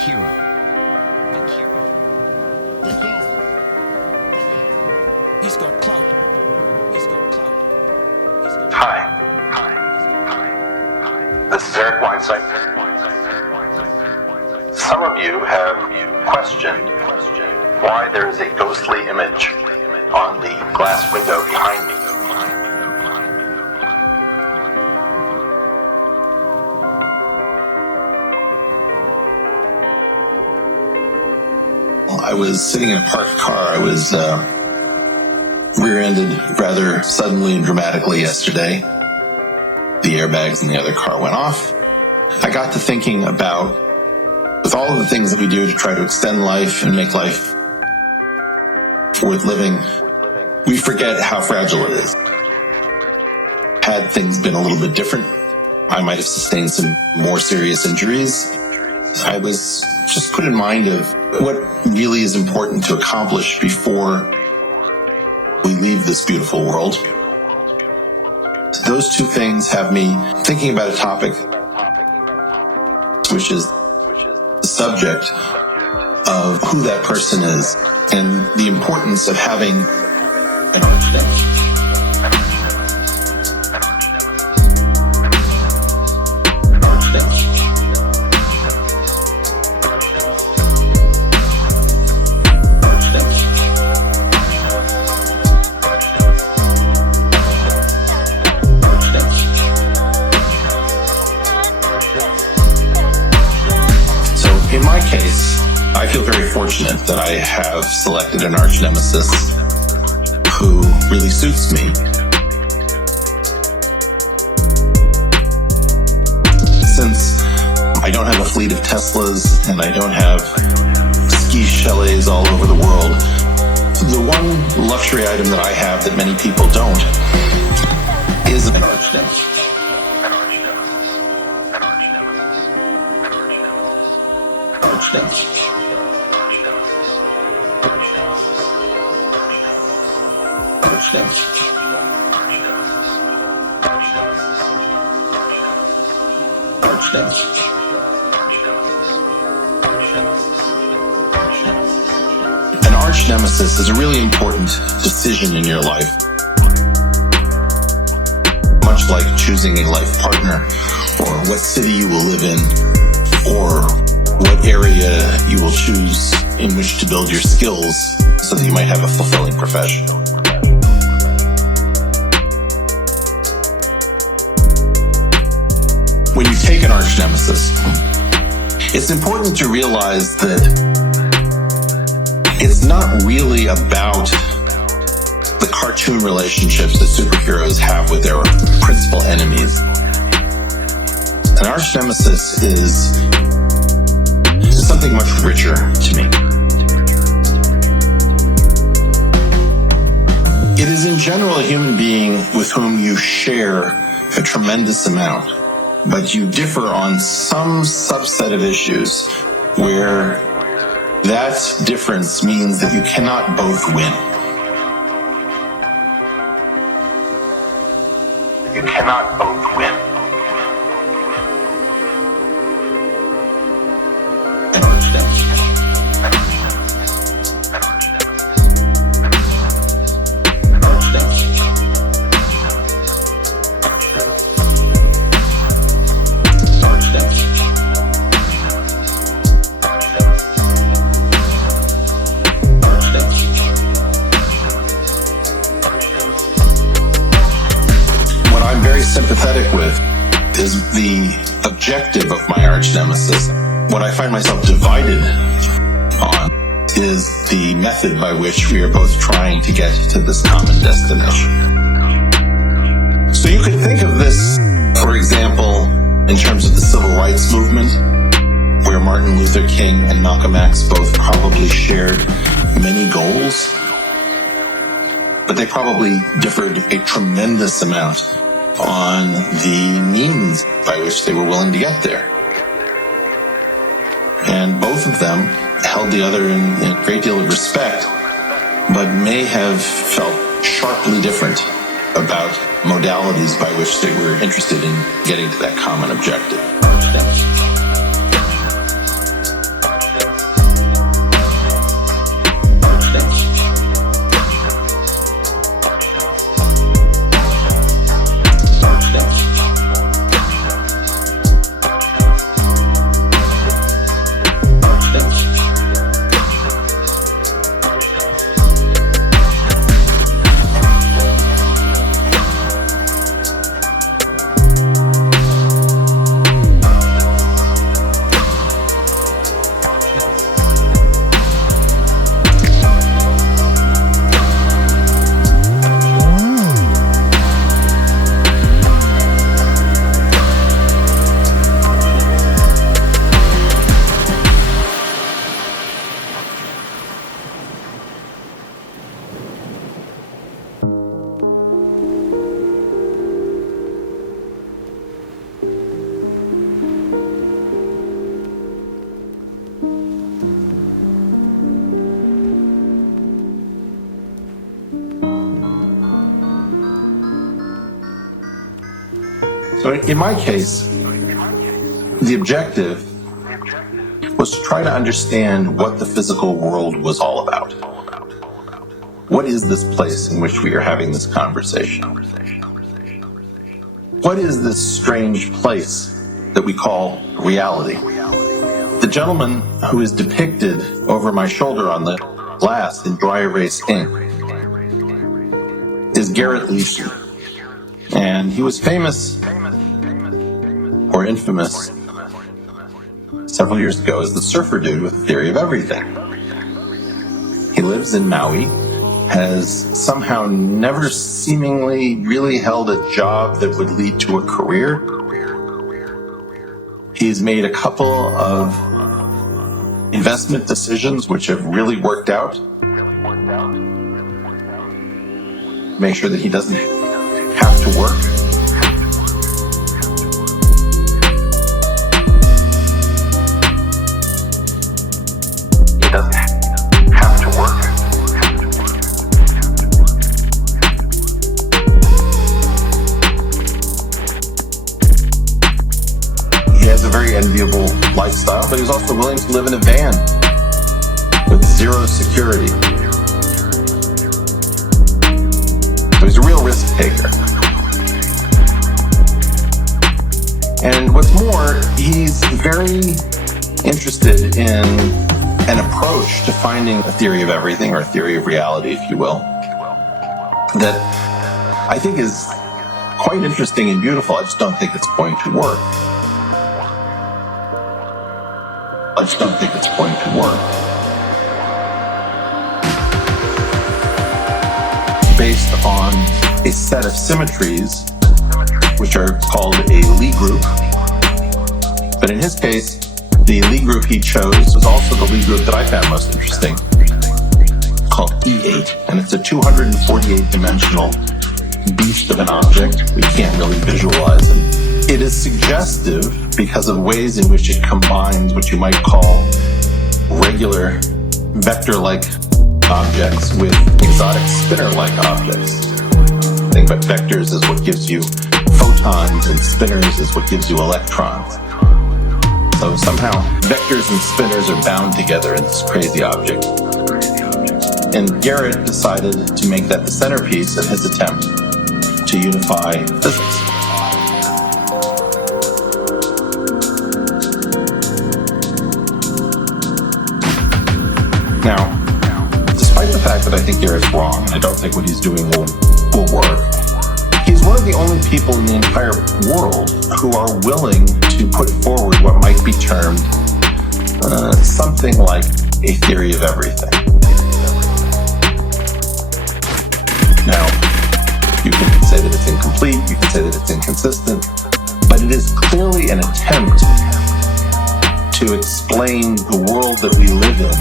Akira. He's got clout. Hi. This is Eric Weinstein. Some of you have questioned why there is a ghostly image on the glass window behind me. I was sitting in a parked car. I was rear-ended rather suddenly and dramatically yesterday. The airbags in the other car went off. I got to thinking about, with all of the things that we do to try to extend life and make life worth living, we forget how fragile it is. Had things been a little bit different, I might have sustained some more serious injuries. I was just put in mind of what really is important to accomplish before we leave this beautiful world. Those two things have me thinking about a topic which is the subject of who that person is and the importance of having an arch-nemesis. I feel very fortunate that I have selected an arch-nemesis who really suits me. Since I don't have a fleet of Teslas and I don't have ski chalets all over the world, the one luxury item that I have that many people don't is an arch-nemesis. An arch-nemesis is a really important decision in your life. Much like choosing a life partner, or what city you will live in, or what area you will choose in which to build your skills so that you might have a fulfilling profession. When you take an arch-nemesis, it's important to realize that it's not really about the cartoon relationships that superheroes have with their principal enemies. An arch-nemesis is something much richer to me. It is in general a human being with whom you share a tremendous amount, but you differ on some subset of issues where that difference means that you cannot both win. You cannot both win. Sympathetic with is the objective of my arch-nemesis. What I find myself divided on is the method by which we are both trying to get to this common destination. So you could think of this, for example, in terms of the civil rights movement, where Martin Luther King and Malcolm X both probably shared many goals, but they probably differed a tremendous amount on the means by which they were willing to get there. And both of them held the other in a great deal of respect, but may have felt sharply different about modalities by which they were interested in getting to that common objective. So in my case, the objective was to try to understand what the physical world was all about. What is this place in which we are having this conversation? What is this strange place that we call reality? The gentleman who is depicted over my shoulder on the glass in dry erase ink is Garrett Leeson. And he was famous, or infamous, several years ago as the surfer dude with the theory of everything. He lives in Maui, has somehow never seemingly really held a job that would lead to a career. He's made a couple of investment decisions which have really worked out. Make sure that he doesn't have to work. He doesn't have to work. He has a very enviable lifestyle, but he's also willing to live in a van with zero security. So he's a real risk taker. And what's more, he's very interested in an approach to finding a theory of everything, or a theory of reality, if you will, that I think is quite interesting and beautiful. I just don't think it's going to work. I just don't think it's going to work. It's based on a set of symmetries which are called a Lie group. But in his case, the Lie group he chose was also the Lie group that I found most interesting, called E8. And it's a 248-dimensional beast of an object. We can't really visualize it. It is suggestive because of ways in which it combines what you might call regular vector-like objects with exotic spinner-like objects. Think about vectors as what gives you photons, and spinners is what gives you electrons. So somehow vectors and spinners are bound together in this crazy object. And Garrett decided to make that the centerpiece of his attempt to unify physics. Now, despite the fact that I think Garrett's wrong, and I don't think what he's doing will work, he's one of the only people in the entire world who are willing to put forward what might be termed something like a theory of everything. Now, you can say that it's incomplete, you can say that it's inconsistent, but it is clearly an attempt to explain the world that we live in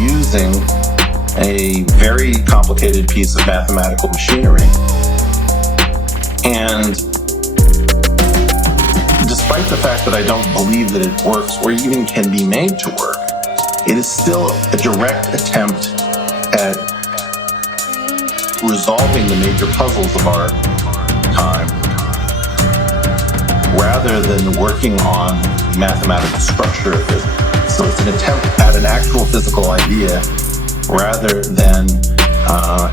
using a very complicated piece of mathematical machinery. And despite the fact that I don't believe that it works or even can be made to work, it is still a direct attempt at resolving the major puzzles of our time rather than working on the mathematical structure of physics. So it's an attempt at an actual physical idea rather than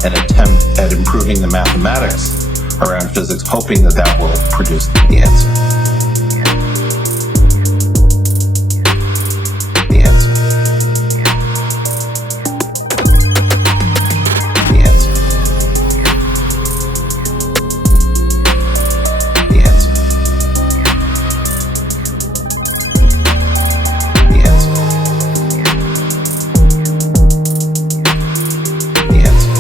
an attempt at improving the mathematics around physics, hoping that that will produce the answer. The answer. The answer. The answer. The answer. The answer.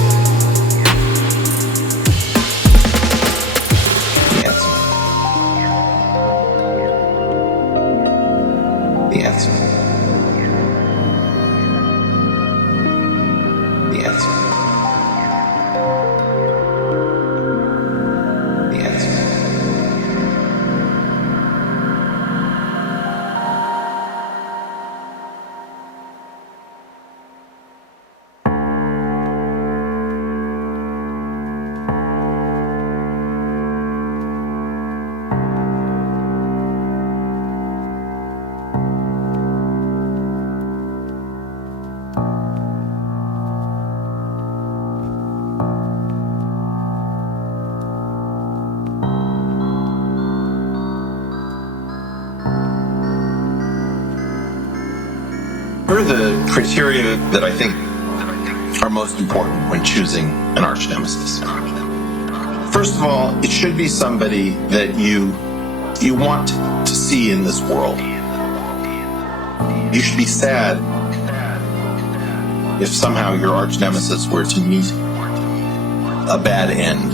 The answer. What are the criteria that I think are most important when choosing an arch-nemesis? First of all, it should be somebody that you want to see in this world. You should be sad if somehow your arch-nemesis were to meet a bad end.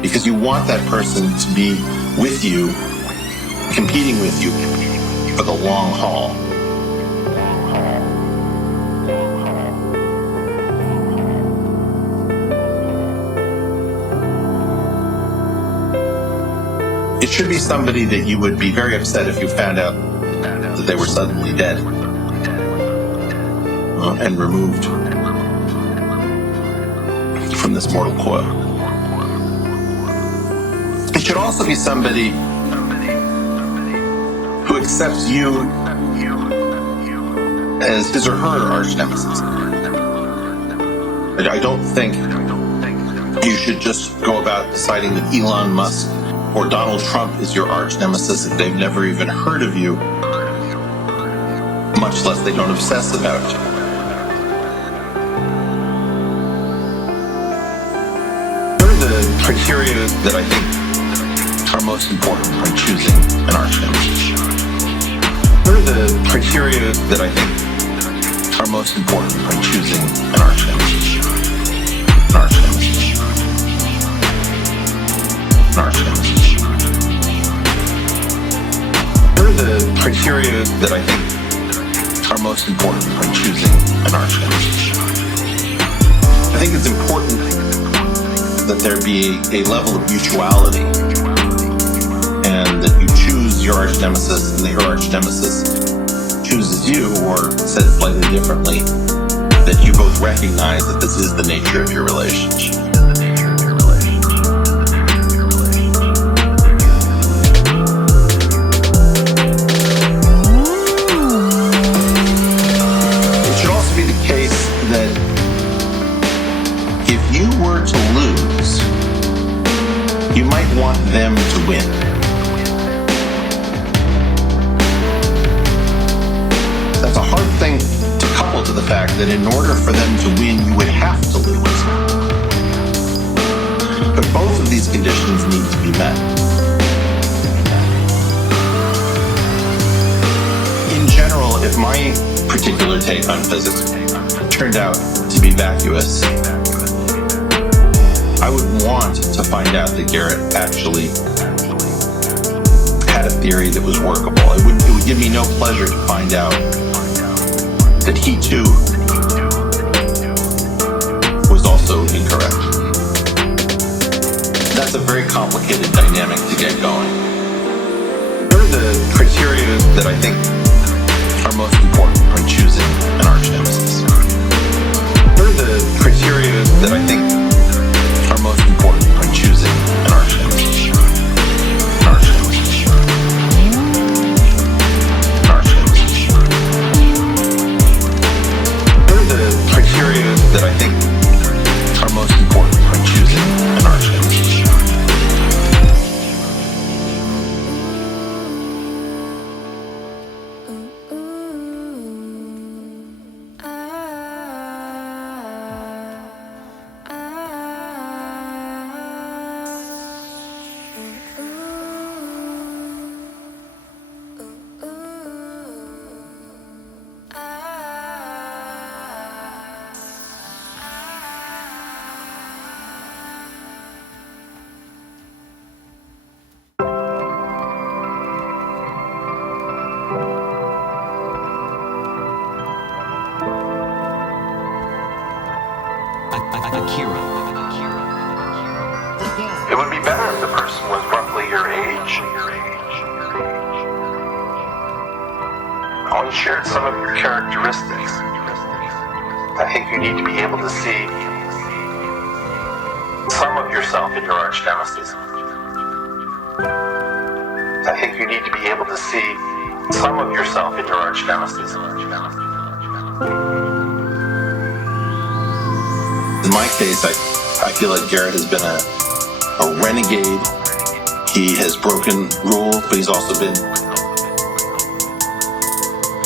Because you want that person to be with you, competing with you for the long haul. It should be somebody that you would be very upset if you found out that they were suddenly dead and removed from this mortal coil. It should also be somebody who accepts you as his or her arch-nemesis. I don't think you should just go about deciding that Elon Musk or Donald Trump is your arch-nemesis if they've never even heard of you, much less they don't obsess about you. What are the criteria that I think are most important when choosing an arch-nemesis? What are the criteria that I think are most important when choosing an arch-nemesis? An arch-nemesis. An arch-nemesis. What are the criteria that I think are most important when choosing an arch-nemesis? I think it's important that there be a level of mutuality, and that you choose your arch-nemesis and that your arch-nemesis chooses you, or said slightly differently, that you both recognize that this is the nature of your relationship. It should also be the case that if you were to lose, you might want them to win. That's a hard thing to couple to the fact that in order for them to win, you would have to lose. But both of these conditions need to be met. In general, if my particular take on physics turned out to be vacuous, I would want to find out that Garrett actually had a theory that was workable. It would give me no pleasure to find out that he too was also incorrect. That's a very complicated dynamic to get going. What are the criteria that I think are most important when choosing an arch-nemesis? What are the criteria that I think are most important when choosing an arch-nemesis? An arch-nemesis. An arch-nemesis. What are the criteria that I think are most important when choosing an arch-nemesis? Akira. It would be better if the person was roughly your age. Always shared some of your characteristics. I think you need to be able to see some of yourself in your arch-nemesis. I think you need to be able to see some of yourself in your arch-nemesis. In my case, I feel like Garrett has been a renegade. He has broken rules, but he's also been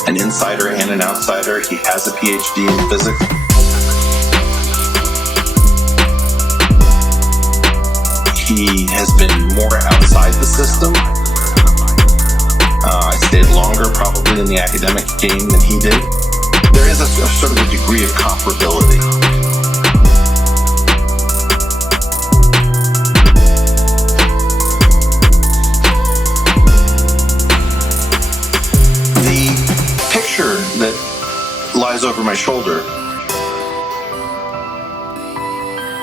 an insider and an outsider. He has a PhD in physics. He has been more outside the system. I stayed longer probably in the academic game than he did. There is a sort of a degree of comparability. The picture that lies over my shoulder,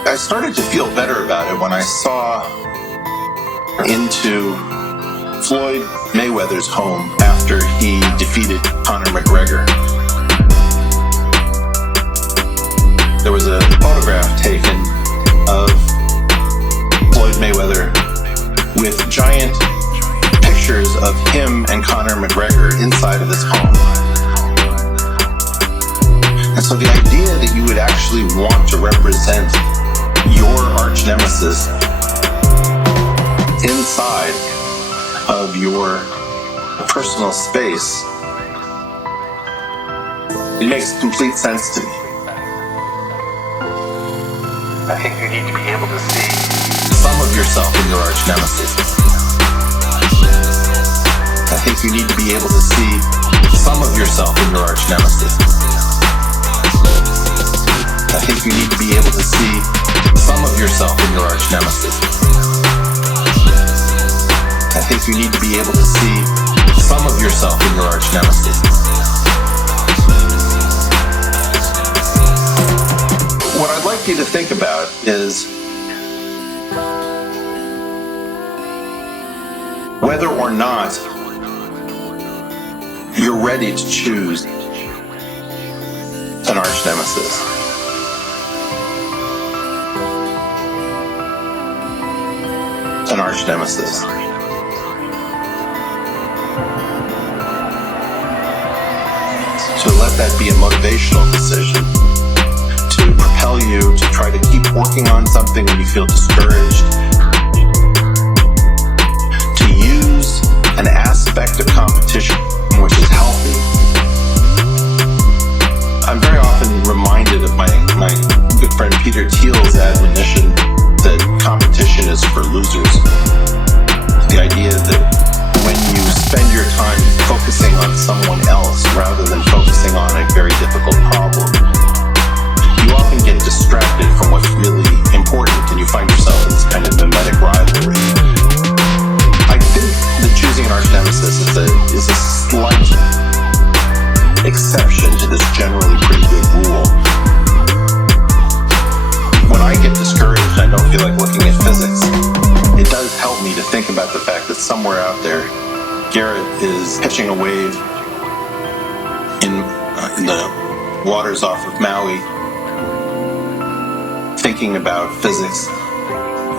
I started to feel better about it when I saw into Floyd Mayweather's home after he defeated Conor McGregor. There was a photograph taken of Floyd Mayweather with giant pictures of him and Conor McGregor inside of this home. And so the idea that you would actually want to represent your arch-nemesis inside of your personal space, it makes complete sense to me. I think you need to be able to see some of yourself in your arch-nemesis. I think you need to be able to see some of yourself in your arch-nemesis. I think you need to be able to see some of yourself in your arch-nemesis. I think you need to be able to see some of yourself in your arch-nemesis. What I'd like you to think about is whether or not you're ready to choose an arch-nemesis. An arch-nemesis. So let that be a motivational decision to propel you to try to keep working on something when you feel discouraged, to use an aspect of competition which is healthy. I'm very often reminded of my good friend Peter Thiel's admonition that competition is for losers. The idea that when you spend your time focusing on someone else rather than focusing on a very difficult problem, you often get distracted from what's really important and you find yourself in this kind of mimetic rivalry. I think that choosing an arch-nemesis is a slight exception to this generally pretty good rule. When I get discouraged and I don't feel like looking at physics, it does help me to think about the fact that somewhere out there, Garrett is pitching a wave in the waters off of Maui, thinking about physics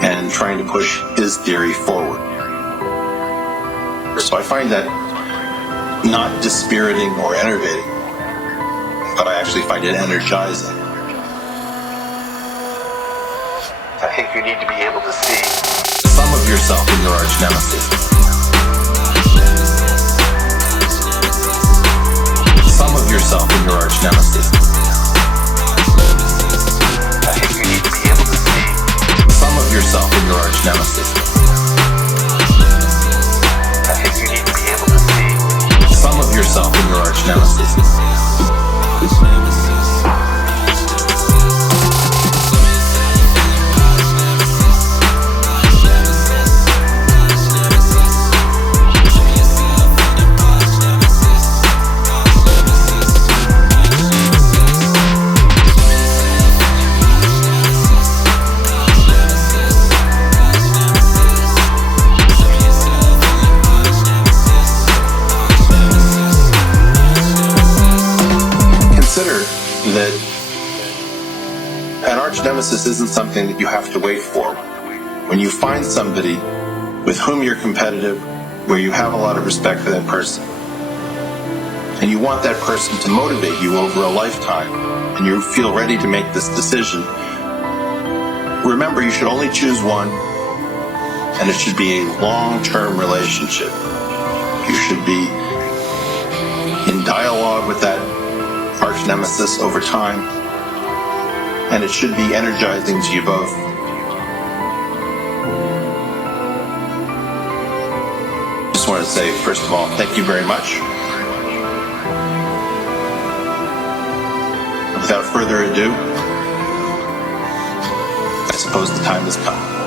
and trying to push his theory forward. So I find that not dispiriting or enervating, but I actually find it energizing. I think you need to be able to see some of yourself in your arch-nemesis. Some of yourself in your arch-nemesis. I think you need to be able to see some of yourself in your arch-nemesis. I think you need to be able to see some of yourself in your arch-nemesis. That an arch-nemesis isn't something that you have to wait for. When you find somebody with whom you're competitive, where you have a lot of respect for that person, and you want that person to motivate you over a lifetime, and you feel ready to make this decision, remember you should only choose one, and it should be a long-term relationship. You should be in dialogue with that arch-nemesis over time, and it should be energizing to you both. Just want to say, first of all, thank you very much. Without further ado, I suppose the time has come.